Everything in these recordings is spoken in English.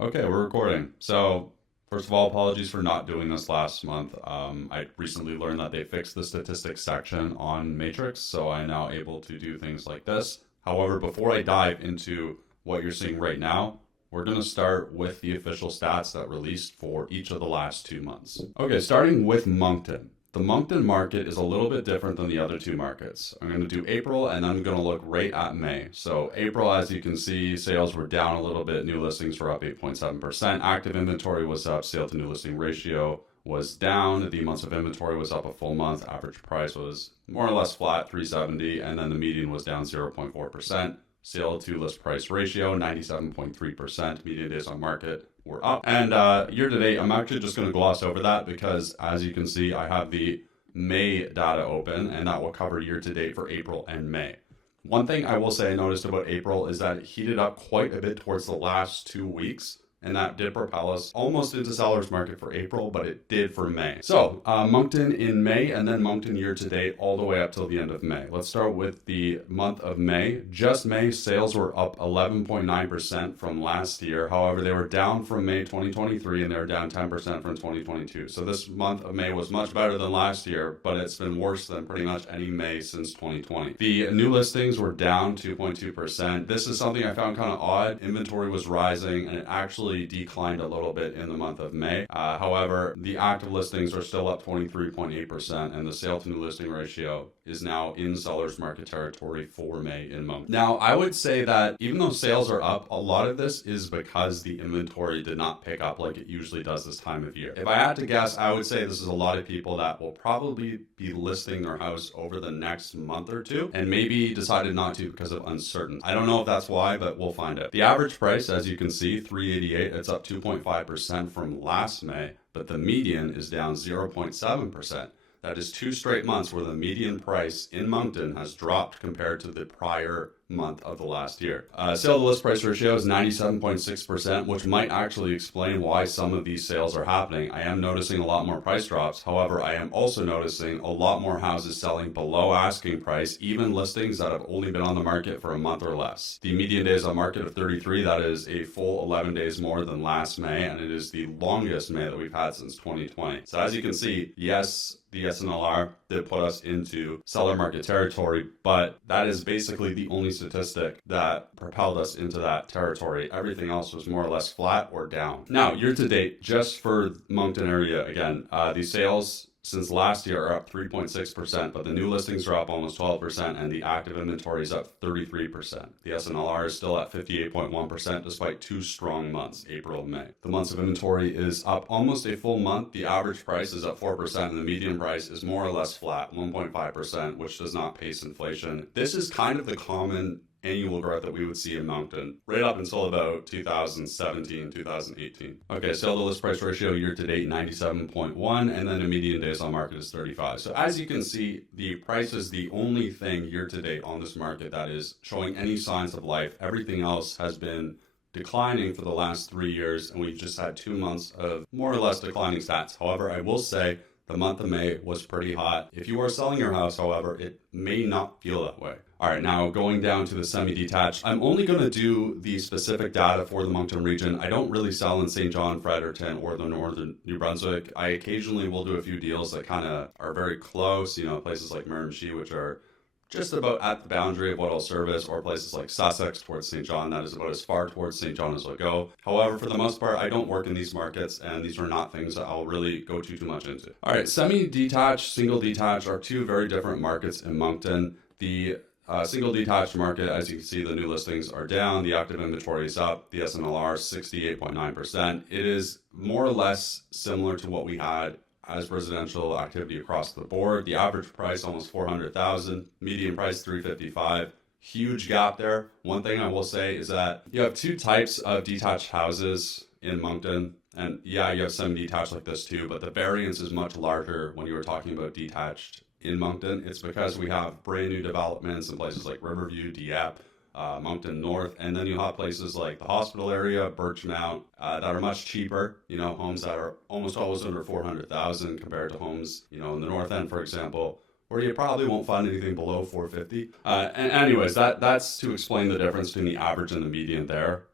Okay, we're recording. So, first of all, apologies for not doing this last month. I recently learned that they fixed the statistics section on Matrix, so I'm now able to do things like this. However, before I dive into what you're seeing right now, we're going to start with the official stats that released for each of the last 2 months. Okay, starting with Moncton. The Moncton market is a little bit different than the other two markets. I'm going to do April and then I'm going to look right at May. So April, as you can see, sales were down a little bit. New listings were up 8.7%. Active inventory was up. Sale to new listing ratio was down. The months of inventory was up a full month. Average price was more or less flat, 370, and then the median was down 0.4%. Sale to list price ratio, 97.3%. Median days on market were up. And year to date, I'm actually just going to gloss over that because, as you can see, I have the May data open, and that will cover year to date for April and May. One thing I will say I noticed about April is that it heated up quite a bit towards the last 2 weeks. And that did propel us almost into seller's market for April, but it did for May. So Moncton in May and then Moncton year to date all the way up till the end of May. Let's start with the month of May. Just May, sales were up 11.9% from last year. However, they were down from May 2023 and they were down 10% from 2022. So this month of May was much better than last year, but it's been worse than pretty much any May since 2020. The new listings were down 2.2%. This is something I found kind of odd. Inventory was rising and it actually declined a little bit in the month of May. However, the active listings are still up 23.8%, and the sale to new listing ratio is now in seller's market territory for May in Moncton. Now, I would say that even though sales are up, a lot of this is because the inventory did not pick up like it usually does this time of year. If I had to guess, I would say this is a lot of people that will probably be listing their house over the next month or two and maybe decided not to because of uncertainty. I don't know if that's why, but we'll find out. The average price, as you can see, $388. It's up 2.5% from last May, but the median is down 0.7%. That is 2 straight months where the median price in Moncton has dropped compared to the prior month of the last year. Sale to list price ratio is 97.6%, which might actually explain why some of these sales are happening. I am noticing a lot more price drops. However, I am also noticing a lot more houses selling below asking price, even listings that have only been on the market for a month or less. The median days on market of 33, that is a full 11 days more than last May, and it is the longest May that we've had since 2020. So as you can see, yes, the SNLR did put us into seller market territory, but that is basically the only statistic that propelled us into that territory. Everything else was more or less flat or down. Now, year to date, just for Moncton area, again, the sales since last year are up 3.6%, but the new listings are up almost 12%, and the active inventory is up 33%. The SNLR is still at 58.1% despite 2 strong months, April and May. The months of inventory is up almost a full month. The average price is up 4%, and the median price is more or less flat, 1.5%, which does not pace inflation. This is kind of the common annual growth that we would see in Moncton right up until about 2017, 2018. Okay, sale to list price ratio year to date 97.1, and then the median days on market is 35. So as you can see, the price is the only thing year to date on this market that is showing any signs of life. Everything else has been declining for the last 3 years, and we've just had 2 months of more or less declining stats. However, I will say the month of May was pretty hot. If you are selling your house, however, it may not feel that way. All right, now going down to the semi-detached, I'm only going to do the specific data for the Moncton region. I don't really sell in St. John, Fredericton, or the northern New Brunswick. I occasionally will do a few deals that kind of are very close, places like Miramichi, which are just about at the boundary of what I'll service, or places like Sussex towards St. John. That is about as far towards St. John as I'll go. However, for the most part, I don't work in these markets, and these are not things that I'll really go too much into. All right, semi-detached, single-detached are 2 very different markets in Moncton. The single detached market, as you can see, the new listings are down, the active inventory is up, the SNLR is 68.9%. It is more or less similar to what we had as residential activity across the board. The average price almost $400,000, median price $355. Huge gap there. One thing I will say is that you have 2 types of detached houses in Moncton. And yeah, you have some detached like this too, but the variance is much larger when you were talking about detached in Moncton. It's because we have brand new developments in places like Riverview, Dieppe, Moncton North, and then you have places like the hospital area, Birchmount, that are much cheaper, homes that are almost always under 400,000 compared to homes, in the North End, for example, where you probably won't find anything below 450. And anyways, that's to explain the difference between the average and the median there.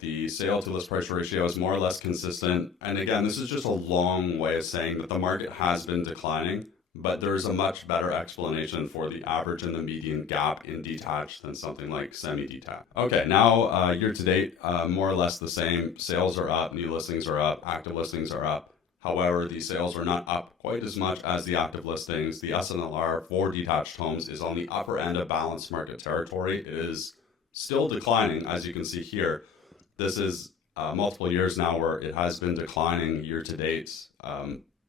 The sale to list price ratio is more or less consistent. And again, this is just a long way of saying that the market has been declining, but there's a much better explanation for the average and the median gap in detached than something like semi-detached. Okay, now year to date, more or less the same. Sales are up, new listings are up, active listings are up. However, the sales are not up quite as much as the active listings. The SNLR for detached homes is on the upper end of balanced market territory. It is still declining, as you can see here. This is multiple years now where it has been declining year to date.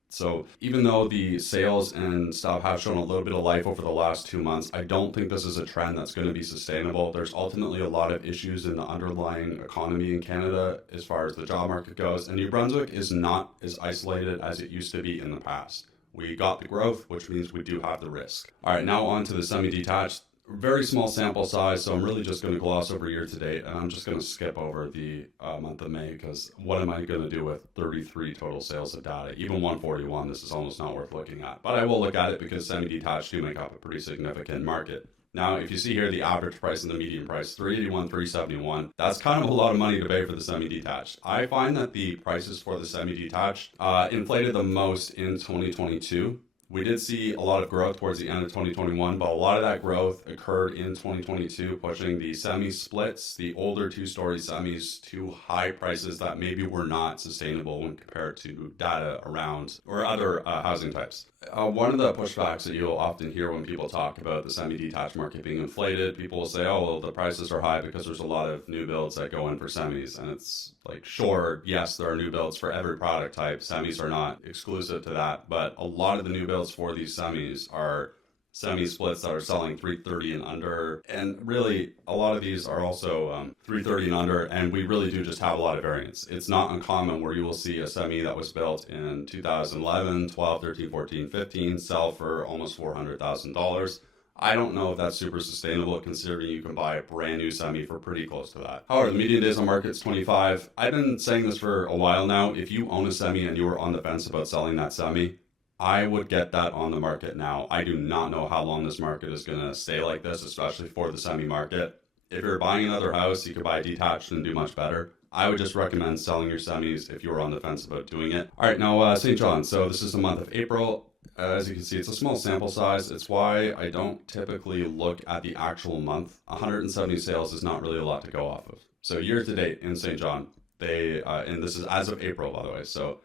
So even though the sales and stuff have shown a little bit of life over the last 2 months, I don't think this is a trend that's going to be sustainable. There's ultimately a lot of issues in the underlying economy in Canada as far as the job market goes, and New Brunswick is not as isolated as it used to be in the past. We got the growth, which means we do have the risk. All right, now on to the semi-detached. Very small sample size, so I'm really just going to gloss over year to date, and I'm just going to skip over the month of May, because what am I going to do with 33 total sales of data? Even 141, this is almost not worth looking at. But I will look at it because semi-detached do make up a pretty significant market. Now, if you see here the average price and the median price, 381, 371, that's kind of a lot of money to pay for the semi-detached. I find that the prices for the semi-detached inflated the most in 2022. We did see a lot of growth towards the end of 2021, but a lot of that growth occurred in 2022, pushing the semi-splits, the older two-story semis, to high prices that maybe were not sustainable when compared to data around or other housing types. One of the pushbacks that you'll often hear when people talk about the semi-detached market being inflated, people will say, oh, well, the prices are high because there's a lot of new builds that go in for semis. And it's like, sure, yes, there are new builds for every product type. Semis are not exclusive to that, but a lot of the new builds for these semis are semi-splits that are selling 330 and under, and really a lot of these are also 330 and under, and we really do just have a lot of variance. It's not uncommon where you will see a semi that was built in 2011, 12, 13, 14, 15 sell for almost $400,000. I don't know if that's super sustainable, considering you can buy a brand new semi for pretty close to that. However, the median days on market is 25. I've been saying this for a while now. If you own a semi and you were on the fence about selling that semi, I would get that on the market now. I do not know how long this market is going to stay like this, especially for the semi market. If you're buying another house, you could buy detached and do much better. I would just recommend selling your semis if you were on the fence about doing it. All right, now St. John. So this is the month of April. As you can see, it's a small sample size. It's why I don't typically look at the actual month. 170 sales is not really a lot to go off of. So year to date in St. John, and this is as of April, by the way. So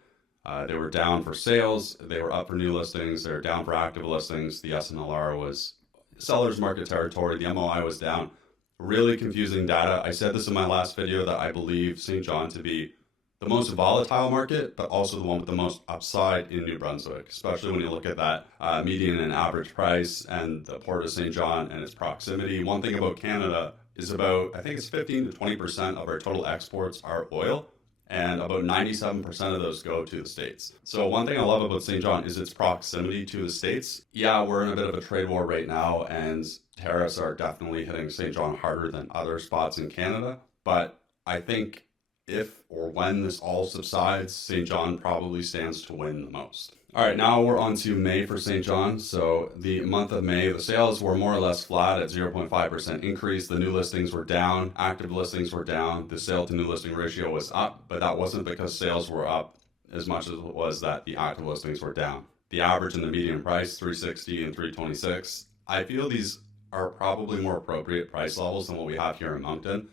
they were down for sales. They were up for new listings. They were down for active listings. The SNLR was seller's market territory. The MOI was down. Really confusing data. I said this in my last video that I believe St. John to be the most volatile market, but also the one with the most upside in New Brunswick, especially when you look at that median and average price and the Port of St. John and its proximity. One thing about Canada is about, I think it's 15 to 20% of our total exports are oil, and about 97% of those go to the States. So one thing I love about St. John is its proximity to the States. Yeah, we're in a bit of a trade war right now, and tariffs are definitely hitting St. John harder than other spots in Canada, but I think if or when this all subsides, St. John probably stands to win the most. All right, now we're on to May for St. John. So the month of May, the sales were more or less flat at 0.5% increase. The new listings were down, active listings were down. The sale to new listing ratio was up, but that wasn't because sales were up as much as it was that the active listings were down. The average and the median price, 360 and 326. I feel these are probably more appropriate price levels than what we have here in Moncton.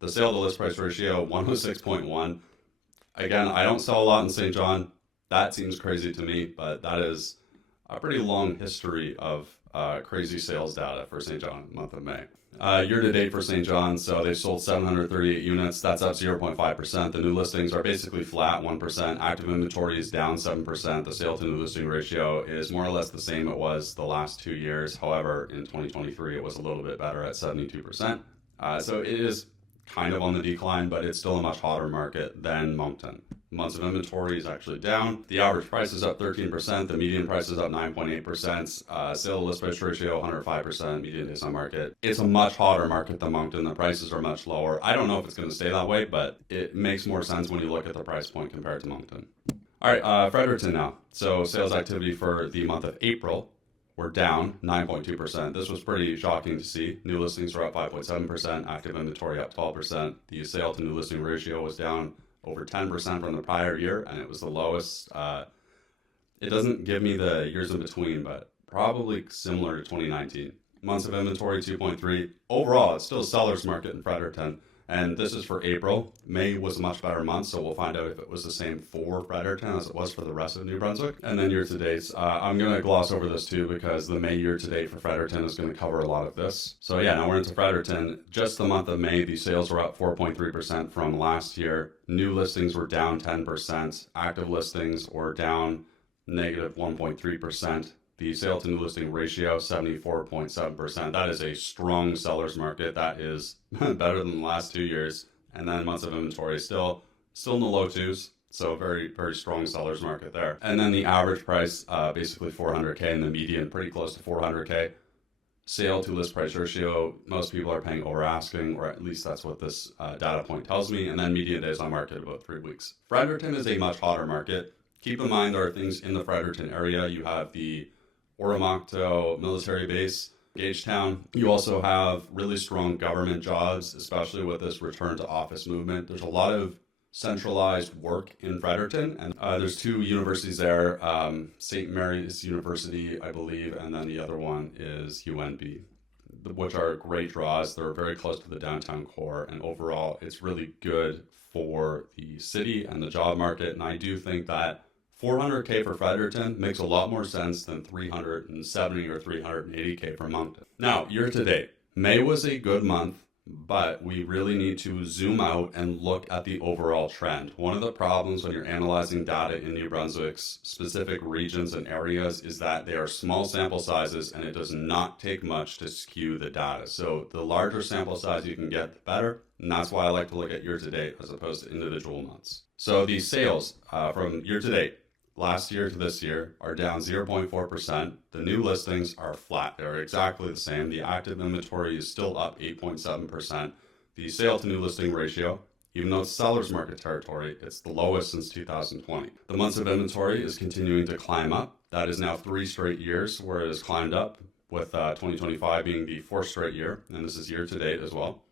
The sale to list price ratio, 106.1. Again, I don't sell a lot in St. John. That seems crazy to me, but that is a pretty long history of crazy sales data for St. John month of May. Year to date for St. John, so they sold 738 units. That's up 0.5%. The new listings are basically flat, 1%. Active inventory is down 7%. The sale to new listing ratio is more or less the same it was the last 2 years. However, in 2023, it was a little bit better at 72%. So it is kind of on the decline, but it's still a much hotter market than Moncton. Months of inventory is actually down. The average price is up 13%. The median price is up 9.8%. Sale to list price ratio 105%. Median days on market. It's a much hotter market than Moncton. The prices are much lower. I don't know if it's going to stay that way, but it makes more sense when you look at the price point compared to Moncton. All right, Fredericton now. So sales activity for the month of April. were down 9.2%. This was pretty shocking to see. New listings were up 5.7%, active inventory up 12%. The sale to new listing ratio was down over 10% from the prior year, and it was the lowest. It doesn't give me the years in between, but probably similar to 2019. Months of inventory, 2.3. Overall, it's still a seller's market in Fredericton. And this is for April. May was a much better month, so we'll find out if it was the same for Fredericton as it was for the rest of New Brunswick. And then year-to-dates, I'm going to gloss over this too because the May year-to-date for Fredericton is going to cover a lot of this. So yeah, now we're into Fredericton. Just the month of May, the sales were up 4.3% from last year. New listings were down 10%. Active listings were down negative 1.3%. The sale to new listing ratio, 74.7%. That is a strong seller's market. That is better than the last 2 years. And then months of inventory still in the low twos. So very, very strong seller's market there. And then the average price, basically 400K, and the median pretty close to 400K. Sale to list price ratio, most people are paying over asking, or at least that's what this data point tells me. And then median days on market, about 3 weeks. Fredericton is a much hotter market. Keep in mind there are things in the Fredericton area. You have the Moncton military base, Gagetown. You also have really strong government jobs, especially with this return to office movement. There's a lot of centralized work in Fredericton, and there's 2 universities there, St. Mary's University, I believe, and then the other one is UNB, which are great draws. They're very close to the downtown core, and overall, it's really good for the city and the job market, and I do think that 400K for Fredericton makes a lot more sense than 370 or 380K for Moncton. Now, year to date, May was a good month, but we really need to zoom out and look at the overall trend. One of the problems when you're analyzing data in New Brunswick's specific regions and areas is that they are small sample sizes and it does not take much to skew the data. So the larger sample size you can get, the better. And that's why I like to look at year to date as opposed to individual months. So the sales from year to date, last year to this year, are down 0.4%. The new listings are flat. They're exactly the same. The active inventory is still up 8.7%. The sale to new listing ratio, even though it's seller's market territory, it's the lowest since 2020. The months of inventory is continuing to climb up. That is now 3 straight years where it has climbed up, with 2025 being the 4th straight year, and this is year to date as well.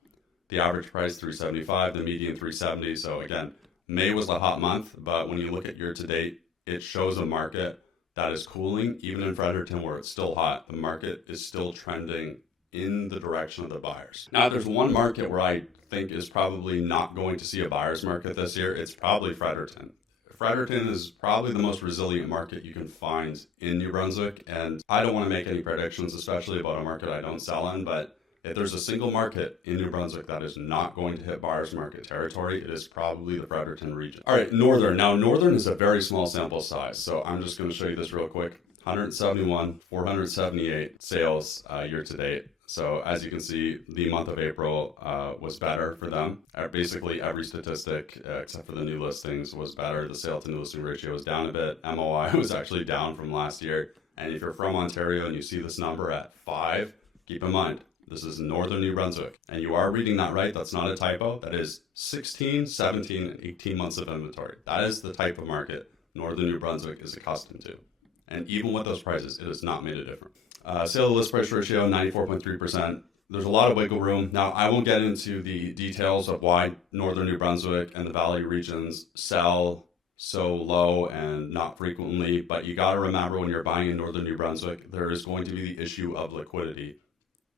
The average price, 375, the median 370. So again, May was a hot month, but when you look at year to date, it shows a market that is cooling. Even in Fredericton where it's still hot, the market is still trending in the direction of the buyers. Now, there's one market where I think is probably not going to see a buyer's market this year. It's probably Fredericton. Fredericton is probably the most resilient market you can find in New Brunswick, and I don't want to make any predictions, especially about a market I don't sell in, but if there's a single market in New Brunswick that is not going to hit buyer's market territory, it is probably the Fredericton region. All right, Northern. Now, Northern is a very small sample size, so I'm just going to show you this real quick. 171, 478 sales year to date. So as you can see, the month of April was better for them. Basically every statistic except for the new listings was better. The sale to new listing ratio was down a bit. MOI was actually down from last year. And if you're from Ontario and you see this number at 5, keep in mind, this is Northern New Brunswick. And you are reading that right. That's not a typo. That is 16, 17, and 18 months of inventory. That is the type of market Northern New Brunswick is accustomed to. And even with those prices, it has not made a difference. Sale to list price ratio, 94.3%. There's a lot of wiggle room. Now, I won't get into the details of why Northern New Brunswick and the Valley regions sell so low and not frequently, but you got to remember when you're buying in Northern New Brunswick, there is going to be the issue of liquidity.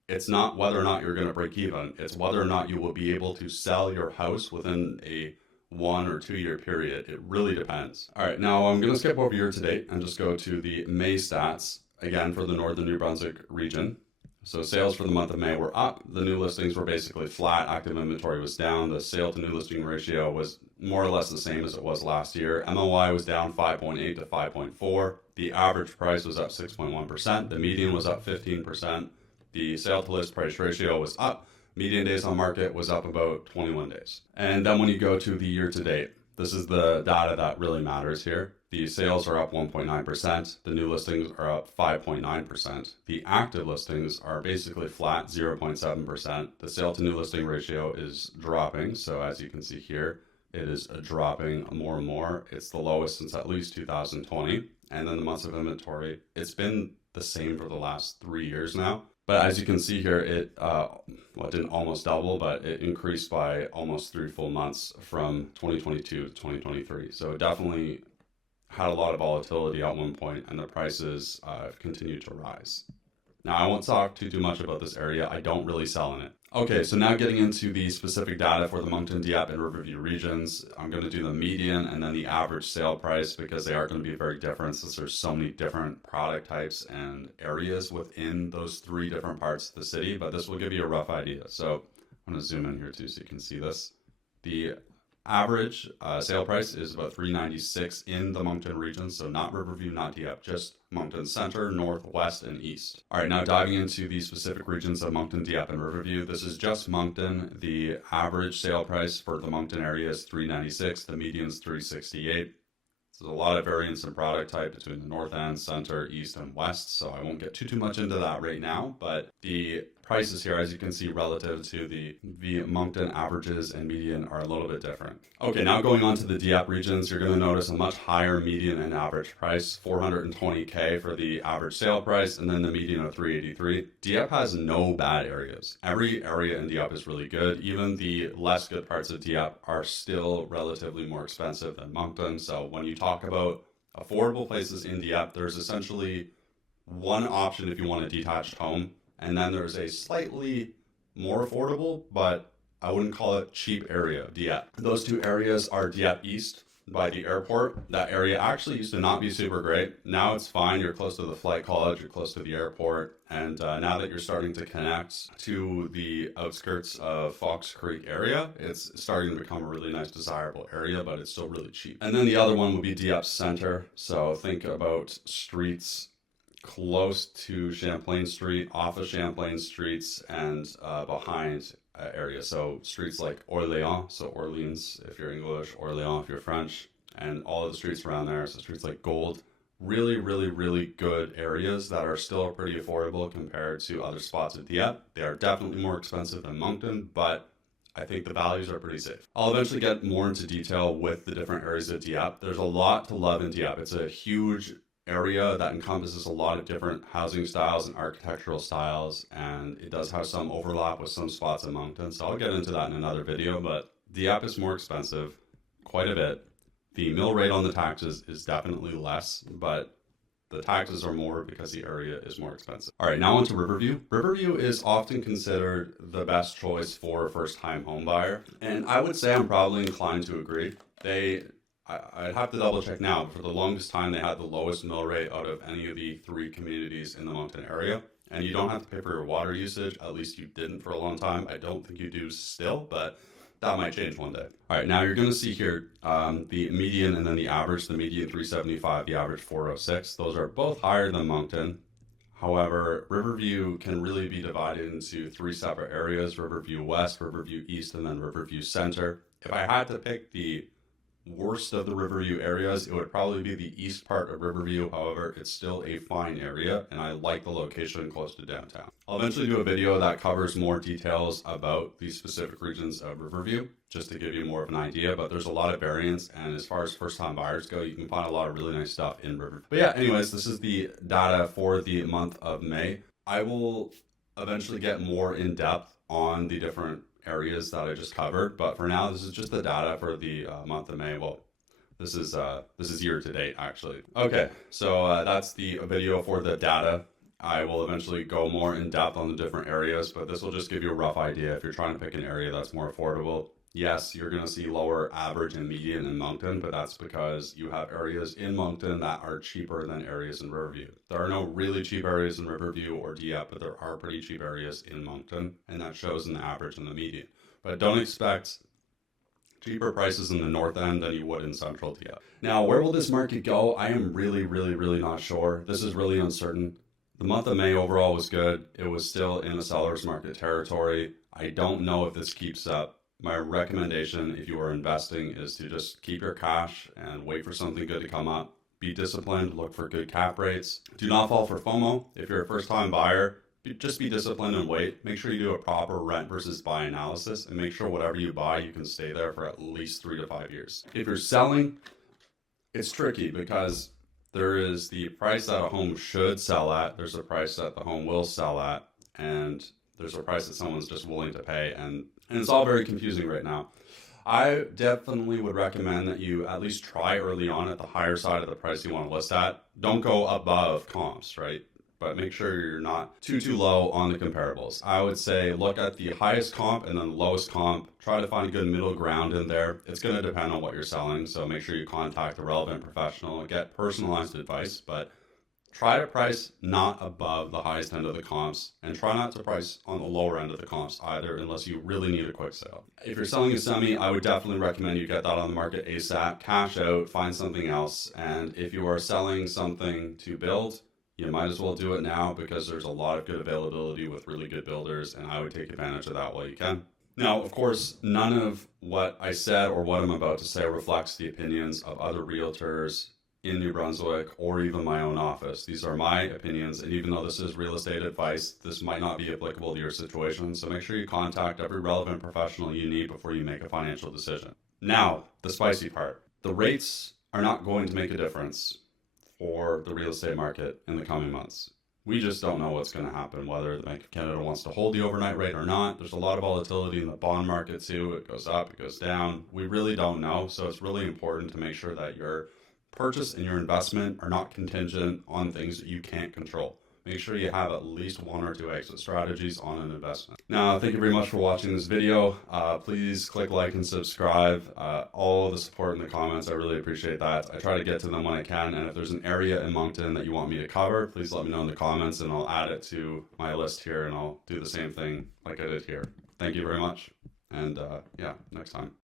It's not whether or not you're going to break even. It's whether or not you will be able to sell your house within a 1 or 2 year period. It really depends. All right, now I'm going to skip over year to date and just go to the May stats, again, for the Northern New Brunswick region. So sales for the month of May were up. The new listings were basically flat. Active inventory was down. The sale to new listing ratio was more or less the same as it was last year. MOI was down 5.8 to 5.4. The average price was up 6.1%. The median was up 15%. The sale to list price ratio was up. Median days on market was up about 21 days. And then when you go to the year to date, this is the data that really matters here. The sales are up 1.9%. The new listings are up 5.9%. The active listings are basically flat, 0.7%. The sale to new listing ratio is dropping. So as you can see here, it is dropping more and more. It's the lowest since at least 2020. And then the months of inventory, it's been the same for the last 3 years now. But as you can see here, it didn't almost double, but it increased by almost 3 full months from 2022 to 2023. So it definitely had a lot of volatility at one point, and the prices continued to rise. Now, I won't talk too much about this area. I don't really sell in it. Okay, so now getting into the specific data for the Moncton, Dieppe, and Riverview regions, I'm going to do the median and then the average sale price because they are going to be very different since there's so many different product types and areas within those 3 different parts of the city, but this will give you a rough idea. So I'm going to zoom in here too so you can see this. The average sale price is about $396 in the Moncton region, so not Riverview, not Dieppe, just Moncton Center, North, West, and East. All right, now diving into the specific regions of Moncton, Dieppe, and Riverview. This is just Moncton. The average sale price for the Moncton area is $396. The median is $368. There's a lot of variance in product type between the North End, Center, East, and West, so I won't get too much into that right now, but the prices here, as you can see, relative to the Moncton averages and median are a little bit different. Okay, now going on to the Dieppe regions, you're going to notice a much higher median and average price, $420K for the average sale price, and then the median of $383. Dieppe has no bad areas. Every area in Dieppe is really good. Even the less good parts of Dieppe are still relatively more expensive than Moncton. So when you talk about affordable places in Dieppe, there's essentially one option if you want a detached home, and then there's a slightly more affordable, but I wouldn't call it cheap area of Dieppe. Those 2 areas are Dieppe East by the airport. That area actually used to not be super great. Now it's fine. You're close to the flight college, you're close to the airport, and now that you're starting to connect to the outskirts of Fox Creek area, it's starting to become a really nice, desirable area, but it's still really cheap. And then the other one would be Dieppe Center. So think about streets close to Champlain Street, off of Champlain streets, and behind areas. So streets like Orleans, so Orleans if you're English, Orleans if you're French, and all of the streets around there. So streets like Gold, really, really, really good areas that are still pretty affordable compared to other spots of Dieppe. They are definitely more expensive than Moncton, but I think the values are pretty safe. I'll eventually get more into detail with the different areas of Dieppe. There's a lot to love in Dieppe. It's a huge area that encompasses a lot of different housing styles and architectural styles, and it does have some overlap with some spots in Moncton, so I'll get into that in another video. But Dieppe is more expensive, quite a bit. The mill rate on the taxes is definitely less, but the taxes are more because the area is more expensive. All right, now on to Riverview. Riverview is often considered the best choice for a first-time home buyer, and I would say I'm probably inclined to agree. I'd have to double check now, but for the longest time, they had the lowest mill rate out of any of the 3 communities in the Moncton area. And you don't have to pay for your water usage. At least you didn't for a long time. I don't think you do still, but that might change one day. All right, now you're going to see here the median and then the average. The median 375, the average 406. Those are both higher than Moncton. However, Riverview can really be divided into 3 separate areas: Riverview West, Riverview East, and then Riverview Center. If I had to pick the worst of the Riverview areas, it would probably be the east part of Riverview. However, it's still a fine area, and I like the location close to downtown. I'll eventually do a video that covers more details about these specific regions of Riverview, just to give you more of an idea, but there's a lot of variance, and as far as first-time buyers go, you can find a lot of really nice stuff in Riverview. But yeah, anyways, this is the data for the month of May. I will eventually get more in depth on the different areas that I just covered, but for now this is just the data for the month of May. Well, this is year to date actually. Okay, so that's the video for the data. I will eventually go more in depth on the different areas, but this will just give you a rough idea if you're trying to pick an area that's more affordable. Yes, you're going to see lower average and median in Moncton, but that's because you have areas in Moncton that are cheaper than areas in Riverview. There are no really cheap areas in Riverview or Dieppe, but there are pretty cheap areas in Moncton, and that shows in the average and the median. But don't expect cheaper prices in the North End than you would in Central Dieppe. Now, where will this market go? I am really, really, really not sure. This is really uncertain. The month of May overall was good. It was still in a seller's market territory. I don't know if this keeps up. My recommendation, if you are investing, is to just keep your cash and wait for something good to come up. Be disciplined, look for good cap rates. Do not fall for FOMO. If you're a first-time buyer, just be disciplined and wait. Make sure you do a proper rent versus buy analysis, and make sure whatever you buy, you can stay there for at least 3 to 5 years. If you're selling, it's tricky because There is the price that a home should sell at, there's a price that the home will sell at, and there's a price that someone's just willing to pay, and it's all very confusing right now. I definitely would recommend that you at least try early on at the higher side of the price you want to list at. Don't go above comps, right? But make sure you're not too low on the comparables. I would say look at the highest comp and then the lowest comp. Try to find a good middle ground in there. It's going to depend on what you're selling, so make sure you contact a relevant professional and get personalized advice, but try to price not above the highest end of the comps, and try not to price on the lower end of the comps either unless you really need a quick sale. If you're selling a semi, I would definitely recommend you get that on the market ASAP, cash out, find something else. And if you are selling something to build, you might as well do it now because there's a lot of good availability with really good builders, and I would take advantage of that while you can. Now, of course, none of what I said or what I'm about to say reflects the opinions of other realtors in New Brunswick or even my own office. These are my opinions, and even though this is real estate advice, this might not be applicable to your situation, so make sure you contact every relevant professional you need before you make a financial decision. Now, the spicy part. The rates are not going to make a difference for the real estate market in the coming months. We just don't know what's going to happen, whether the Bank of Canada wants to hold the overnight rate or not. There's a lot of volatility in the bond market too. It goes up, it goes down. We really don't know, so it's really important to make sure that your purchase and your investment are not contingent on things that you can't control. Make sure you have at least 1 or 2 exit strategies on an investment. Now, thank you very much for watching this video. Please click like and subscribe. All the support in the comments, I really appreciate that. I try to get to them when I can, and if there's an area in Moncton that you want me to cover, please let me know in the comments and I'll add it to my list here, and I'll do the same thing like I did here. Thank you very much, and yeah, next time.